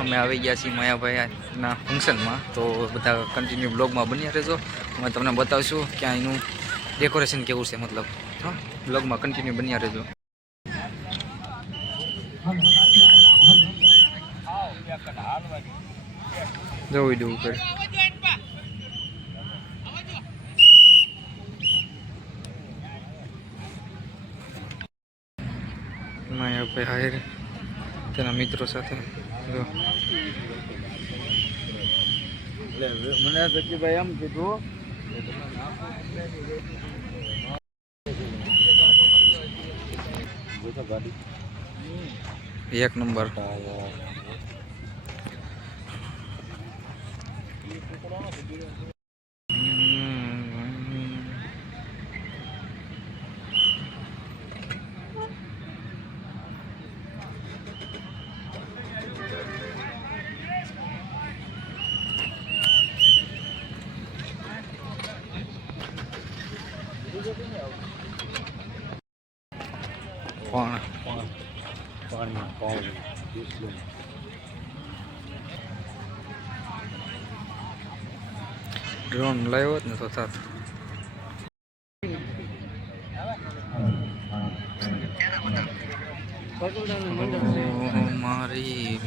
અમે આવી ગયા છીએ માયાભાઈના ફંક્શનમાં, તો બધા કન્ટિન્યુ બ્લોગમાં બન્યા રહેજો. અમે તમને બતાવશું કે અહીંનું ડેકોરેશન કેવું છે, મતલબ હા, બ્લોગમાં કન્ટિન્યુ બન્યા રહેજો. જવું દઉં ઉપર માયાભાઈ હાયર તેના મિત્રો સાથે. મને સચીભાઈ એમ કીધું એક નંબર. ડ્રોન લાવ્યો જ ને તો થાત. મારી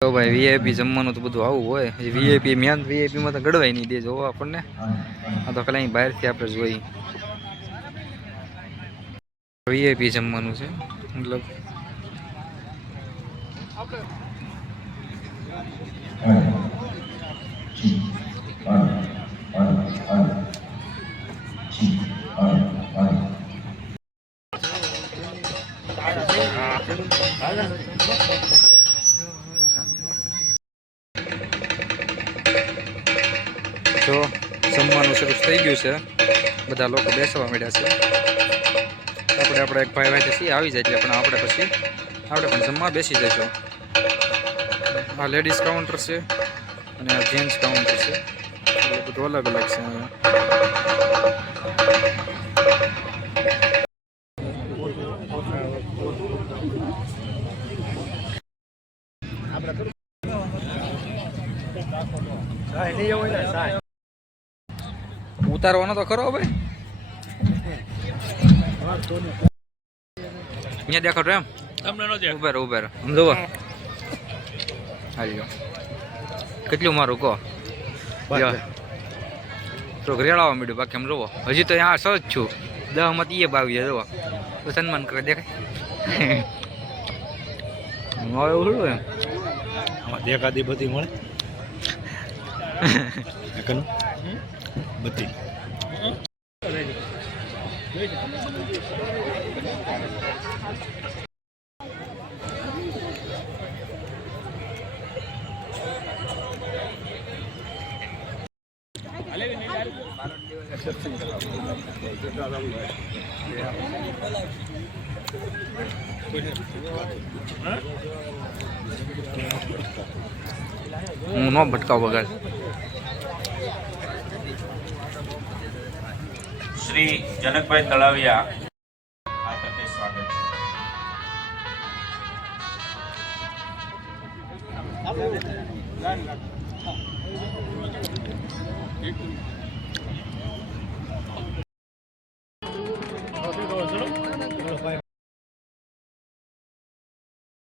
તો ભાઈ વીઆઈપી જમવાનું તો બધું આવું હોય. વીઆઈપી મેન વીઆઈપીમાં તો ગળવાય નહીં દે જોવો આપણને. આ તો ખાલી બહારથી આપણે જોઈ. વીઆઈપી જમવાનું છે, મતલબ જો જમવાનું શરૂ થઈ ગયું છે. બધા લોકો બેસવા માંડ્યા છે. આપણે એક ભાઈ ભાઈ છીએ આવી જાય એટલે પણ આપણે પછી આપણે પણ જમવા બેસી જઈશું. આ લેડીઝ કાઉન્ટર છે અને આ જેન્ટ્સ કાઉન્ટર છે, એટલે બધું અલગ અલગ છે અહીંયા. ઉતારવાનો તો ખરો ભાઈ, અહીંયા દેખાડો એમ ઉભેર ઉભેર સમજો. હાલી કેટલું મારું કહો તો રેડાવા માંડ્યું. બાકી આમ જોવો હજી તો અહીંયા સજ છું 10 માં 22 જોવો તો સન્માન કરે દેખાય. હવે એવું એમ દેખાતી બધી મળે બધી. હું ન ભટકાવ બગાડ. શ્રી જનકભાઈ તળાવિયા આ તકે સ્વાગત છે.